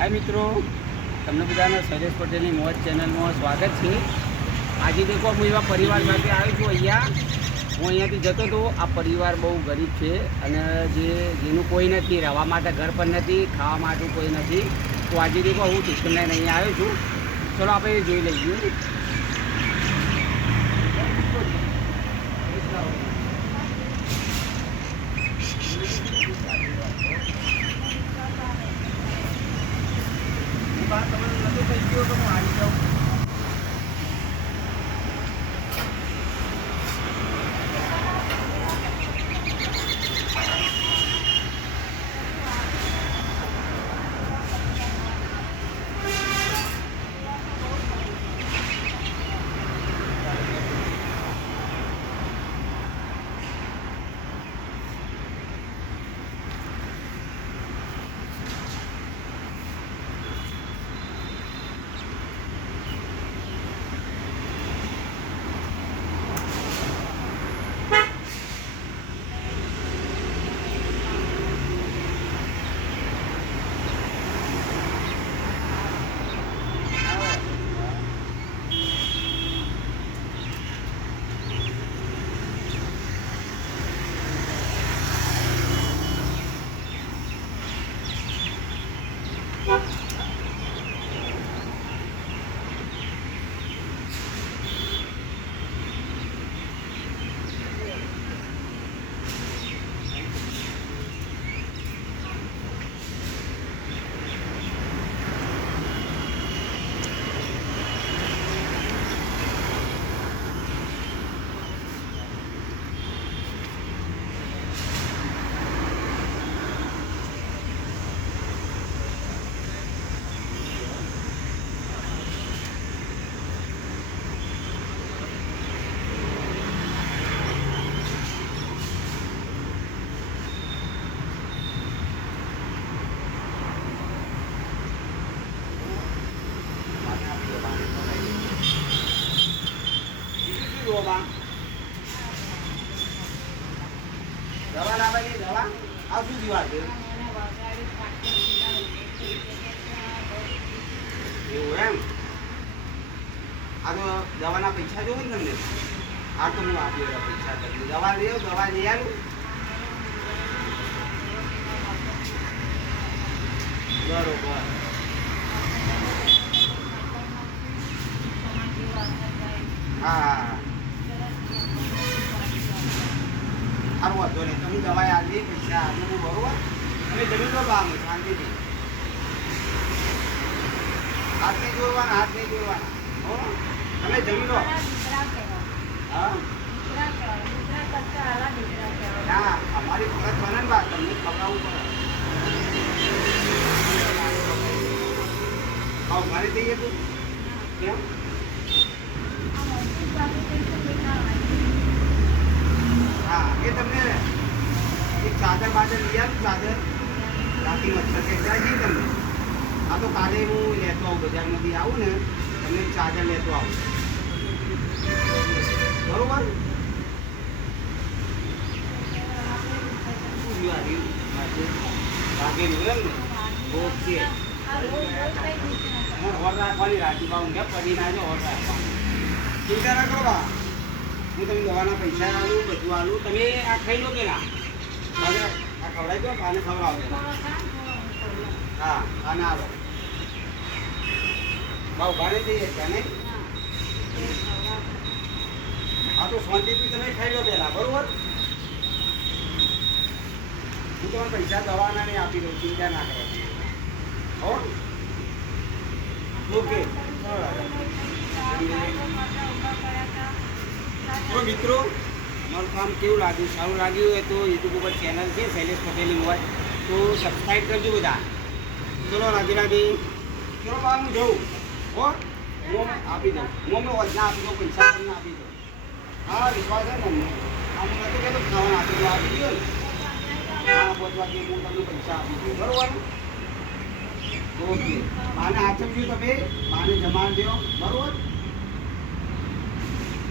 હાય મિત્રો, તમને બધાને શૈલેષ પટેલની મોજ ચેનલમાં સ્વાગત છે. આજે દેખો હું એવા પરિવાર સાથે આવ્યો છું. હું અહીંયાથી જતો હતો. આ પરિવાર બહુ ગરીબ છે અને જેનું કોઈ નથી, રહેવા માટે ઘર પણ નથી, ખાવા માટે કોઈ નથી. તો આજે દેખો હું ટિફિન લઈને અહીંયા આવ્યો છું. ચલો આપણે જોઈ લઈએ. તમને નતું થઈ ગયો તો હું આવી જાઉં. દવા લાવવાની દવા આ શું દીવા છે એવું એમ? આ તો દવાના પૈસા જોવું ને તમને. આ તો હું આપી પૈસા તમને દવા લઈ આવું, દવા લઈ આવું. બરોબર. હા સારું વાંધો નહીં. તમે દવા આપી, પૈસા આપી, બરોબર. તમે જમીન લો બામ શાંતિથી. હાથ નહીં જોડવાના, હાથ નહીં જોડવાના. બરોબર, તમે જમી લો. હા ના, અમારી ફરજ બને ને બા, તમને ખવડાવવું પડે. હા ઘરે જઈએ તું કેમ? હા એ તમને એક ચાદર બાદર લઈ આવું. ચાદર રાતી મચ્છર કે જાય છે તમને. આ તો કાલે હું લેતો આવું, બજારમાંથી આવું ને તમને ચાદર લેતો આવું. બરોબર. ભાગેલું એમ ને? ઓકે. હોર રાખવાની રાજી ભાવ કે પડી ના જો હોર રાખવાની. ચિંતા ના કરો બા, હું તમને દવાના પૈસા આલું, બધું આલું. તમે આ ખાઈ લો પેલા. હવે આ ખવડાવી દો, આને ખવડાવો. હા આને આવો ભાવ ભારે જઈએ ત્યાં નહીં. હા તો શાંતિથી તમે ખાઈ લો પેલા, બરોબર. હું તમને પૈસા દવાના નહીં આપી દઉં, ચિંતા ના કરો. હો ઓકે. તો મિત્રો, મારું કામ કેવું લાગ્યું? સારું લાગ્યું હોય તો યુટ્યુબ ઉપર ચેનલ છે શૈલેષ પટેલની મોજ, તો સબસ્ક્રાઈબ કરજો બધા. ચલો રાજી. ચલો બા હું જઉં. હો હું આપી દઉં. હું અમને વજના આપી દઉં, પૈસા તમને આપી દઉં. હા વિશ્વાસ છે ને અમને. આમ નતું કહેતો ખાવાનું આપી દઉં, આપી દઉં ને. હા 5 વાગે હું તમને પૈસા આપી દઉં, બરોબર. ઓકે. માને આચમજો તમે, માને જમાડ દો, બરોબર.